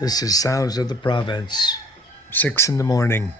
This is Sounds of the Province, 6 in the morning.